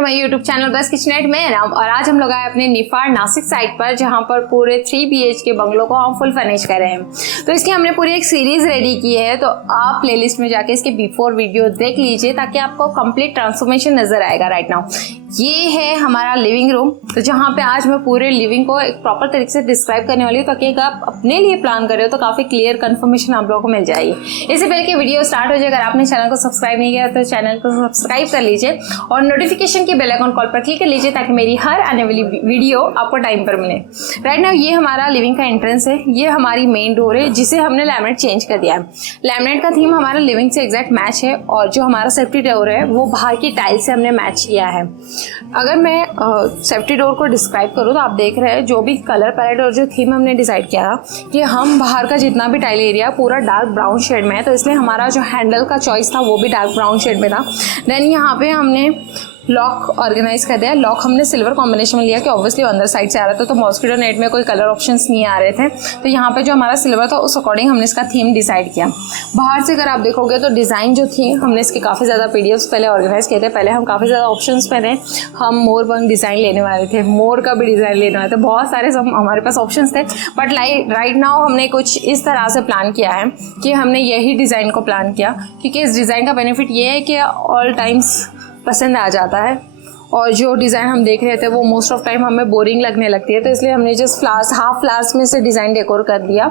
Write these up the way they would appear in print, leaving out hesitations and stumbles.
To my YouTube channel बस kitchenette में नाम। और आज हम लोग आए अपने निफाड़ नासिक साइट पर, जहां पर पूरे 3 BHK बंगलों को हम फुल फर्निश कर रहे हैं। तो इसकी हमने पूरी एक सीरीज रेडी की है, तो आप प्लेलिस्ट में जाके इसके बिफोर वीडियो देख लीजिए ताकि आपको कंप्लीट ट्रांसफॉर्मेशन नजर आएगा। राइट नाउ ये है हमारा लिविंग रूम, तो जहाँ पे आज मैं पूरे लिविंग को एक प्रॉपर तरीके से डिस्क्राइब करने वाली हूँ ताकि अगर आप अपने लिए प्लान कर रहे हो तो काफी क्लियर कंफर्मेशन आप लोगों को मिल जाएगी। इससे पहले कि वीडियो स्टार्ट हो जाए, अगर आपने चैनल को सब्सक्राइब नहीं किया तो चैनल को सब्सक्राइब कर लीजिए और नोटिफिकेशन के बेल आइकन कॉल पर क्लिक कर लीजिए ताकि मेरी हर आने वाली वीडियो आपको टाइम पर मिले। राइट नाउ ये हमारा लिविंग का एंट्रेंस है, ये हमारी मेन डोर है जिसे हमने लैमिनेट चेंज कर दिया है। लैमिनेट का थीम हमारा लिविंग से एग्जैक्ट मैच है और जो हमारा सेफ्टी डोर है वो बाहर की टाइल से हमने मैच किया है। अगर मैं सेफ्टी डोर को डिस्क्राइब करूँ तो आप देख रहे हैं जो भी कलर पैलेट और जो थीम हमने डिसाइड किया था कि हम बाहर का जितना भी टाइल एरिया पूरा डार्क ब्राउन शेड में है, तो इसलिए हमारा जो हैंडल का चॉइस था वो भी डार्क ब्राउन शेड में था। देन यहाँ पे हमने लॉक ऑर्गेनाइज कर दिया। लॉक हमने सिल्वर कॉम्बिनेशन में लिया कि ऑब्वियसली अंदर साइड से आ रहा था, तो मॉस्किटो नेट में कोई कलर ऑप्शंस नहीं आ रहे थे, तो यहाँ पे जो हमारा सिल्वर था उस अकॉर्डिंग हमने इसका थीम डिसाइड किया। बाहर से अगर आप देखोगे तो डिज़ाइन जो थी हमने इसके काफ़ी ज़्यादा PDFs पहले ऑर्गेनाइज किए थे। पहले हम काफ़ी ज़्यादा ऑप्शंस पे थे, हम मोर बंग डिज़ाइन लेने वाले थे, मोर का भी डिज़ाइन लेने वाले थे, बहुत सारे सब हमारे पास ऑप्शंस थे। बट राइट नाउ हमने कुछ इस तरह से प्लान किया है कि हमने यही डिज़ाइन को प्लान किया, क्योंकि इस डिज़ाइन का बेनिफिट ये है कि ऑल टाइम्स पसंद आ जाता है और जो डिज़ाइन हम देख रहे थे वो मोस्ट ऑफ टाइम हमें बोरिंग लगने लगती है, तो इसलिए हमने जस्ट फ्लावर्स हाफ फ्लावर्स में से डिज़ाइन डेकोर कर दिया।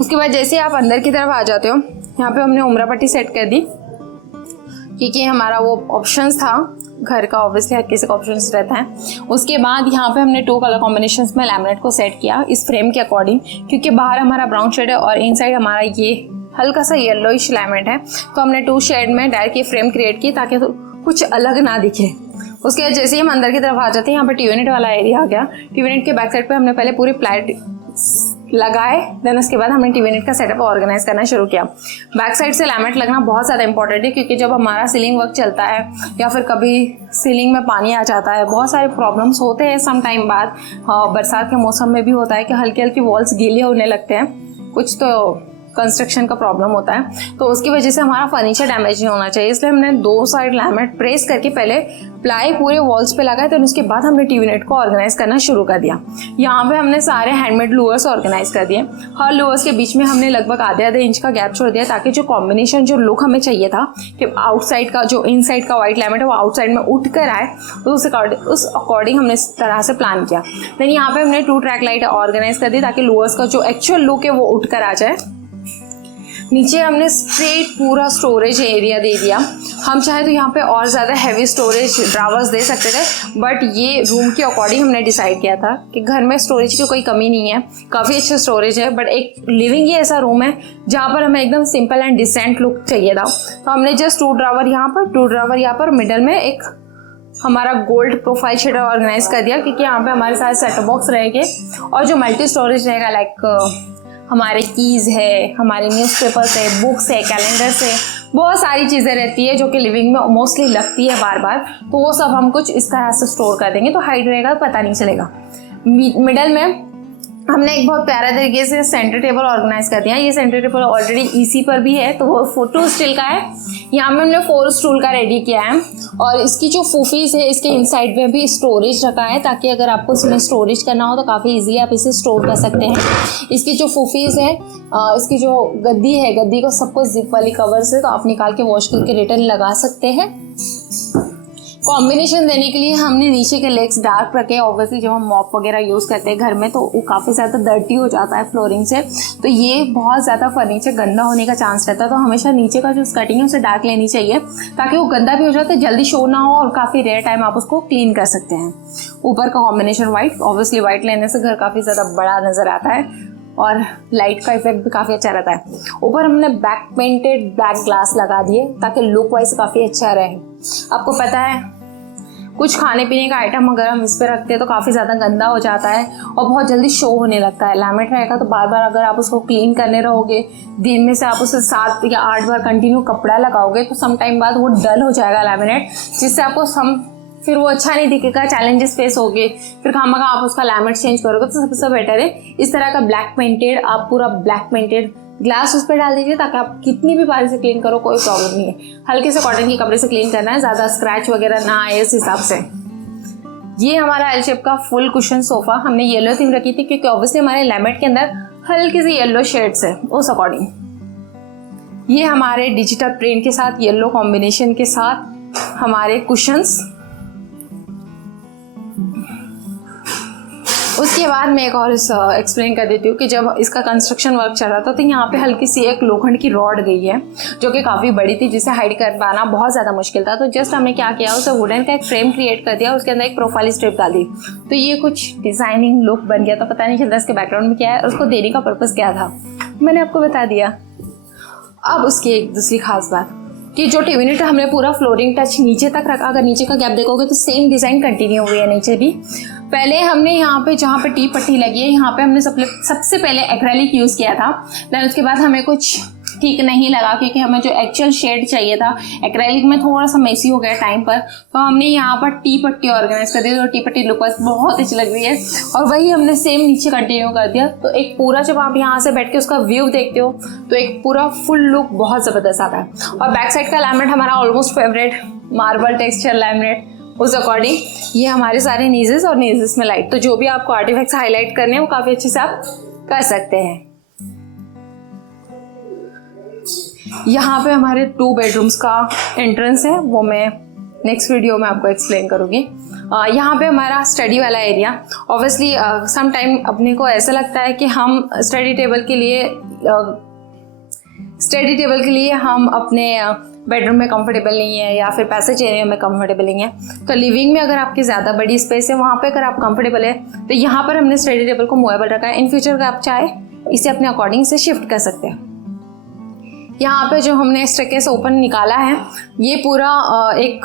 उसके बाद जैसे आप अंदर की तरफ आ जाते हो, यहाँ पे हमने उम्रा पट्टी सेट कर दी क्योंकि हमारा वो ऑप्शंस था घर का, ऑब्वियसली हर किसी का ऑप्शंस रहता है। उसके बाद यहाँ पे हमने 2 कलर कॉम्बिनेशंस में लैमिनेट को सेट किया इस फ्रेम के अकॉर्डिंग, क्योंकि बाहर हमारा ब्राउन शेड है और इनसाइड हमारा ये हल्का सा येलोइश लैमिनेट है, तो हमने 2 शेड में डायरेक्ट ये फ्रेम क्रिएट की ताकि कुछ अलग ना दिखे। उसके बाद जैसे ही हम अंदर की तरफ आ जाते हैं, यहाँ पे टी यूनिट वाला एरिया आ गया। टी यूनिट के बैक साइड पे हमने पहले पूरे प्लाइट लगाए, देन उसके बाद हमने टी यूनिट का सेटअप ऑर्गेनाइज करना शुरू किया। बैक साइड से लैमिनेट लगना बहुत ज़्यादा इंपॉर्टेंट है, क्योंकि जब हमारा सीलिंग वर्क चलता है या फिर कभी सीलिंग में पानी आ जाता है, बहुत सारे प्रॉब्लम्स होते हैं सम टाइम बाद। बरसात के मौसम में भी होता है कि हल्की हल्की वॉल्स गीले होने लगते हैं, कुछ तो कंस्ट्रक्शन का प्रॉब्लम होता है, तो उसकी वजह से हमारा फर्नीचर डैमेज नहीं होना चाहिए। इसलिए हमने 2 साइड लैमिनेट प्रेस करके पहले प्लाई पूरे वॉल्स पे लगाए, तो उसके बाद हमने टी यूनिट को ऑर्गेनाइज करना शुरू कर दिया। यहाँ पे हमने सारे हैंडमेड लूअर्स ऑर्गेनाइज कर दिए। हर लूअर्स के बीच में हमने लगभग आधे इंच का गैप छोड़ दिया ताकि जो कॉम्बिनेशन जो लुक हमें चाहिए था कि आउटसाइड का जो इनसाइड का व्हाइट लैमिनेट है वो आउटसाइड में उठ कर आए, तो उस अकॉर्डिंग हमने इस तरह से प्लान किया। देन यहाँ पे हमने 2 ट्रैक लाइट ऑर्गेनाइज कर दी ताकि लूअर्स का जो एक्चुअल लुक है वो उठ कर आ जाए। नीचे हमने स्ट्रेट पूरा स्टोरेज एरिया दे दिया। हम चाहे तो यहाँ पे और ज़्यादा हैवी स्टोरेज ड्रावर्स दे सकते थे, बट ये रूम के अकॉर्डिंग हमने डिसाइड किया था कि घर में स्टोरेज की कोई कमी नहीं है, काफ़ी अच्छा स्टोरेज है। बट एक लिविंग ही ऐसा रूम है जहाँ पर हमें एकदम सिंपल एंड डिसेंट लुक चाहिए था, तो हमने जस्ट 2 ड्रावर यहाँ पर, 2 ड्रावर यहाँ पर, मिडल में एक हमारा गोल्ड प्रोफाइल शेडर ऑर्गेनाइज कर दिया, क्योंकि यहाँ पे हमारे साथ सेटअप बॉक्स रहेंगे और जो मल्टी स्टोरेज रहेगा, लाइक हमारे कीज़ है, हमारे न्यूज़पेपर्स है, बुक्स है, कैलेंडर्स है, बहुत सारी चीज़ें रहती है जो कि लिविंग में मोस्टली लगती है बार बार, तो वो सब हम कुछ इस तरह से स्टोर कर देंगे तो हाइड रहेगा, पता नहीं चलेगा। मिडल में हमने एक बहुत प्यारा तरीके से सेंटर टेबल ऑर्गेनाइज कर दिया। ये सेंटर टेबल ऑलरेडी EC पर भी है, तो वो 2 स्टील का है। यहाँ में हमने 4 स्टूल का रेडी किया है और इसकी जो फूफीज है इसके इनसाइड में भी स्टोरेज रखा है ताकि अगर आपको इसमें स्टोरेज करना हो तो काफ़ी इजीली आप इसे स्टोर कर सकते हैं। इसकी जो फूफीज है, इसकी जो गद्दी है, गद्दी को सबको जिप वाली कवर से तो आप निकाल के वॉश करके रिटर्न लगा सकते हैं। कॉम्बिनेशन देने के लिए हमने नीचे के लेग्स डार्क रखे। ऑब्वियसली जब हम मॉप वगैरह यूज़ करते हैं घर में तो वो काफ़ी ज़्यादा डर्टी हो जाता है फ्लोरिंग से, तो ये बहुत ज़्यादा फर्नीचर गंदा होने का चांस रहता है, तो हमेशा नीचे का जो स्कर्टिंग है उसे डार्क लेनी चाहिए ताकि वो गंदा भी हो जाए तो जल्दी शो ना हो और काफ़ी रेयर टाइम आप उसको क्लीन कर सकते हैं। ऊपर का कॉम्बिनेशन वाइट, ऑब्वियसली वाइट लेने से घर काफ़ी ज़्यादा बड़ा नज़र आता है और लाइट का इफेक्ट भी काफ़ी अच्छा रहता है। ऊपर हमने बैक पेंटेड ब्लैक ग्लास लगा दिए ताकि लुक वाइज काफ़ी अच्छा रहे। आपको पता है कुछ खाने पीने का आइटम अगर हम इस पर रखते हैं तो काफ़ी ज़्यादा गंदा हो जाता है और बहुत जल्दी शो होने लगता है। लैमिनेट रहेगा तो बार बार अगर आप उसको क्लीन करने रहोगे, दिन में से आप उसे 7 या 8 बार कंटिन्यू कपड़ा लगाओगे तो सम टाइम बाद वो डल हो जाएगा लैमिनेट, जिससे आपको फिर वो अच्छा नहीं दिखेगा, चैलेंजेस फेस होगे, फिर खामखा आप उसका लैमिनेट चेंज करोगे। तो सबसे बेटर है इस तरह का ब्लैक पेंटेड, आप पूरा ब्लैक पेंटेड ग्लास उस पर डाल दीजिए ताकि आप कितनी भी पानी से क्लीन करो कोई प्रॉब्लम नहीं है। हल्के से कॉटन के कपड़े से क्लीन करना है, ज़्यादा स्क्रैच वगैरह ना आए इस हिसाब से। ये हमारा एल शेप का फुल कुशन सोफा, हमने येलो थीम रखी थी क्योंकि ऑब्वियसली हमारे लैमिनेट के अंदर हल्की सी येलो शेड्स है, उस अकॉर्डिंग। ये हमारे डिजिटल प्रिंट के साथ येलो कॉम्बिनेशन के साथ हमारे कुशंस। उसके बाद मैं एक और एक्सप्लेन कर देती हूँ कि जब इसका कंस्ट्रक्शन वर्क चल रहा था तो यहाँ पे हल्की सी एक लोखंड की रॉड गई है जो कि काफ़ी बड़ी थी, जिसे हाइड कर पाना बहुत ज़्यादा मुश्किल था। तो जस्ट हमने क्या किया, उसे वुडन का एक फ्रेम क्रिएट कर दिया, उसके अंदर एक प्रोफाइल स्ट्रिप डाल दी, तो ये कुछ डिज़ाइनिंग लुक बन गया। तो पता नहीं चलता इसके बैकग्राउंड में क्या है और उसको देने का पर्पज़ क्या था, मैंने आपको बता दिया। अब उसकी एक दूसरी खास बात कि जो टीवी यूनिट हमने पूरा फ्लोरिंग टच नीचे तक रखा, अगर नीचे का गैप देखोगे तो सेम डिज़ाइन कंटिन्यू हुई है नीचे भी। पहले हमने यहाँ पे जहाँ पे टी पट्टी लगी है यहाँ पे हमने सबसे पहले एक्रेलिक यूज़ किया था। देन उसके बाद हमें कुछ ठीक नहीं लगा क्योंकि हमें जो एक्चुअल शेड चाहिए था एक्रेलिक में थोड़ा सा मेसी हो गया टाइम पर, तो हमने यहाँ पर टी पट्टी ऑर्गेनाइज कर दी। तो टी पट्टी लुक बहुत अच्छी लग रही है और वही हमने सेम नीचे कंटिन्यू कर दिया। तो एक पूरा जब आप यहाँ से बैठ के उसका व्यू देखते हो तो एक पूरा फुल लुक बहुत ज़बरदस्त आता है। और बैक साइड का लैमिनेट हमारा almost favourite marble texture laminate, उस अकॉर्डिंग ये हमारे सारे नीजेस और नीजेस में लाइट, तो जो भी आपको आर्टिफैक्ट्स हाईलाइट करने हैं वो काफ़ी अच्छे से आप कर सकते हैं। यहाँ पे हमारे 2 बेडरूम्स का एंट्रेंस है, वो मैं नेक्स्ट वीडियो में आपको एक्सप्लेन करूँगी। यहाँ पे हमारा स्टडी वाला एरिया, ऑब्वियसली सम टाइम अपने को ऐसा लगता है कि हम स्टडी टेबल के लिए हम अपने बेडरूम में कंफर्टेबल नहीं है या फिर पैसेज एरिया में कंफर्टेबल नहीं है। तो लिविंग में अगर आपकी ज़्यादा बड़ी स्पेस है वहाँ पे अगर आप कंफर्टेबल है तो यहाँ पर हमने स्टडी टेबल को मूवेबल रखा है। इन फ्यूचर अगर आप चाहे इसे अपने अकॉर्डिंग से शिफ्ट कर सकते हैं। यहाँ पे जो हमने स्टेयरकेस ओपन निकाला है ये पूरा एक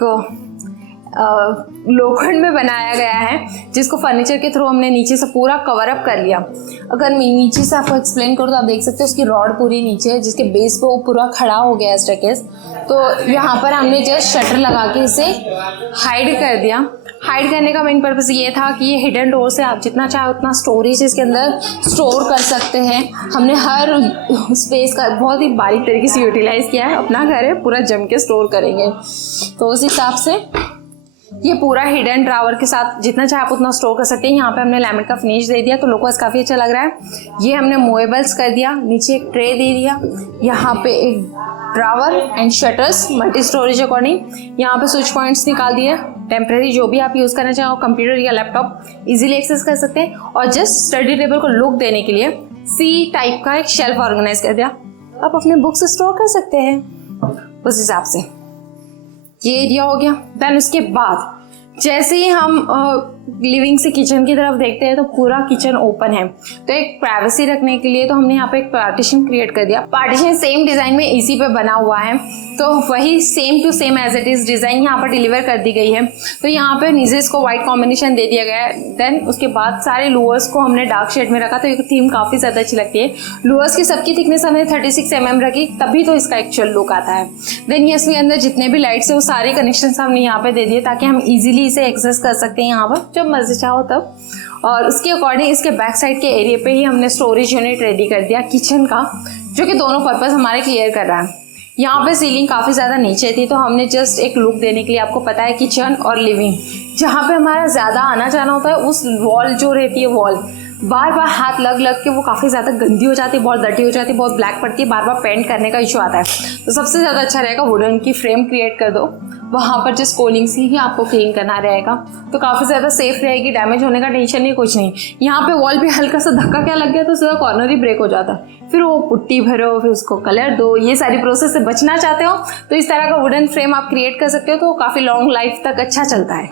लोखंड में बनाया गया है जिसको फर्नीचर के थ्रू हमने नीचे से पूरा कवर अप कर लिया। अगर मैं नीचे से आपको एक्सप्लेन करूँ तो आप देख सकते हो उसकी रॉड पूरी नीचे है जिसके बेस पे वो पूरा खड़ा हो गया है स्टेयरकेस। तो यहाँ पर हमने जस्ट शटर लगा के इसे हाइड कर दिया। हाइड करने का मेन पर्पस ये था कि ये हिडन डोर से आप जितना चाहे उतना स्टोरेज इसके अंदर स्टोर कर सकते हैं। हमने हर स्पेस का बहुत ही बारीक तरीके से यूटिलाइज किया है। अपना घर है, पूरा जम के स्टोर करेंगे, तो उस हिसाब से ये पूरा हिडन ड्रावर के साथ जितना चाहे आप उतना स्टोर कर सकते हैं। यहाँ पे हमने लैमिनेट का फिनिश दे दिया तो लुक वाइज काफ़ी अच्छा लग रहा है। ये हमने मूवेबल्स कर दिया, नीचे एक ट्रे दे दिया, यहाँ पे एक drawer and shutters multi storage according. यहाँ पे स्विच पॉइंट्स निकाल दिए, टेम्प्रेरी जो भी आप यूज़ करना चाहो कंप्यूटर या लैपटॉप इजीली एक्सेस कर सकते हैं। और जस्ट स्टडी टेबल को लुक देने के लिए सी टाइप का एक शेल्फ ऑर्गेनाइज कर दिया, आप अपने बुक्स स्टोर कर सकते हैं उस हिसाब से। ये एरिया हो गया। देन उसके बाद जैसे ही हम लिविंग से किचन की तरफ देखते हैं तो पूरा किचन ओपन है, तो एक प्राइवेसी रखने के लिए तो हमने यहाँ पे एक पार्टीशन क्रिएट कर दिया। पार्टीशन सेम डिज़ाइन में इसी पे बना हुआ है, तो वही same to same as it is design यहाँ पर डिलीवर कर दी गई है। तो यहाँ पे नीजेस को वाइट कॉम्बिनेशन दे दिया गया है। देन उसके बाद सारे लोअर्स को हमने डार्क शेड में रखा, तो एक थीम काफ़ी ज़्यादा अच्छी लगती है। लोअर्स की सबकी थिकनेस हमने 36 mm रखी, तभी तो इसका एक्चुअल लुक आता है। देन ये इसके अंदर जितने भी लाइट्स है वो सारे कनेक्शन हमने यहाँ पे दे दिए ताकि हम ईजिली इसे एक्सेस कर सकते हैं यहाँ पर जब मर्जी चाहो तब। और उसके अकॉर्डिंग इसके बैक साइड के एरिया पे ही हमने स्टोरेज यूनिट रेडी कर दिया किचन का, जो कि दोनों पर्पस हमारे क्लियर कर रहा है। यहाँ पे सीलिंग काफ़ी ज़्यादा नीचे थी, तो हमने जस्ट एक लुक देने के लिए, आपको पता है किचन और लिविंग जहाँ पे हमारा ज़्यादा आना जाना होता है, उस वॉल जो रहती है वॉल बार बार हाथ लग के वो काफ़ी ज़्यादा गंदी हो जाती है, बहुत डर्टी हो जाती है, बहुत ब्लैक पड़ती है, बार बार पेंट करने का इशू आता है। तो सबसे ज़्यादा अच्छा रहेगा वुडन की फ्रेम क्रिएट कर दो, वहाँ पर जस्ट कोलिंग से ही आपको क्लीन करना रहेगा, तो काफ़ी ज़्यादा सेफ रहेगी। डैमेज होने का टेंशन नहीं, कुछ नहीं। यहाँ पे वॉल पे हल्का सा धक्का क्या लग गया तो सीधा कॉर्नर ही ब्रेक हो जाता है, फिर वो पुट्टी भरो, फिर उसको कलर दो, ये सारी प्रोसेस से बचना चाहते हो तो इस तरह का वुडन फ्रेम आप क्रिएट कर सकते हो, तो काफ़ी लॉन्ग लाइफ तक अच्छा चलता है।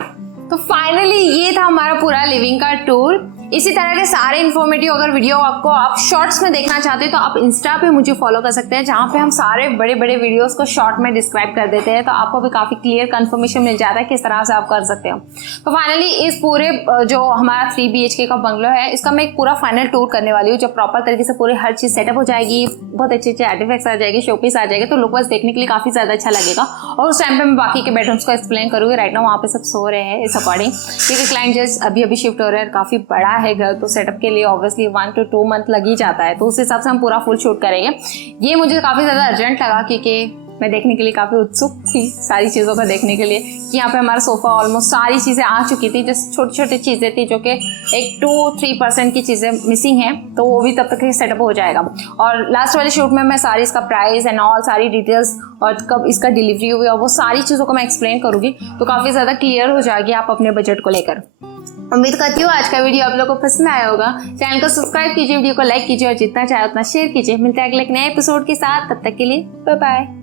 तो फाइनली ये था हमारा पूरा लिविंग का टूर। इसी तरह के सारे इन्फॉर्मेटिव अगर वीडियो आपको आप शॉर्ट्स में देखना चाहते हैं तो आप इंस्टा पे मुझे फॉलो कर सकते हैं, जहाँ पे हम सारे बड़े बड़े वीडियोस को शॉर्ट में डिस्क्राइब कर देते हैं, तो आपको भी काफ़ी क्लियर कंफर्मेशन मिल जाता है किस तरह से आप कर सकते हो। तो फाइनली इस पूरे जो हमारा 3 BHK का बंगलो है, इसका मैं एक पूरा फाइनल टूर करने वाली हूँ, जब प्रॉपर तरीके से पूरी हर चीज़ सेटअप हो जाएगी, बहुत अच्छे अच्छे आर्टिफैक्ट्स आ जाएंगे, शोपीस आ जाएगा, तो लुक वाइज देखने के लिए काफ़ी ज़्यादा अच्छा लगेगा। और उस टाइम पे मैं बाकी के बेडरूम्स को एक्सप्लेन करूँगी। राइट नाउ वहाँ पे सब सो रहे हैं इस अकॉर्डिंग, क्योंकि क्लाइंट जस्ट अभी शिफ्ट हो रहा है, काफ़ी बड़ा है घर, तो सेटअप के लिए ऑब्वियसली 1 to 2 मंथ लग ही जाता है, तो उस हिसाब से हम पूरा फुल शूट करेंगे। ये मुझे काफ़ी ज़्यादा अर्जेंट लगा क्योंकि मैं देखने के लिए काफ़ी उत्सुक थी सारी चीज़ों को देखने के लिए कि यहाँ पे हमारा सोफ़ा ऑलमोस्ट सारी चीज़ें आ चुकी थी, जस्ट छोटी छोटी चीज़ें थी जो कि 1-3% की चीज़ें मिसिंग हैं, तो वो भी तब तक सेटअप हो जाएगा। और लास्ट वाले शूट में मैं सारी इसका प्राइस एंड ऑल सारी डिटेल्स और कब इसका डिलीवरी हुई और वो सारी चीज़ों को मैं एक्सप्लेन करूँगी, तो काफ़ी ज़्यादा क्लियर हो जाएगी आप अपने बजट को लेकर। उम्मीद करती हूँ आज का वीडियो आप लोगों को पसंद आया होगा। चैनल को सब्सक्राइब कीजिए, वीडियो को लाइक कीजिए और जितना चाहे उतना शेयर कीजिए। मिलते हैं अगले एक नए एपिसोड के साथ, तब तक के लिए बाय बाय।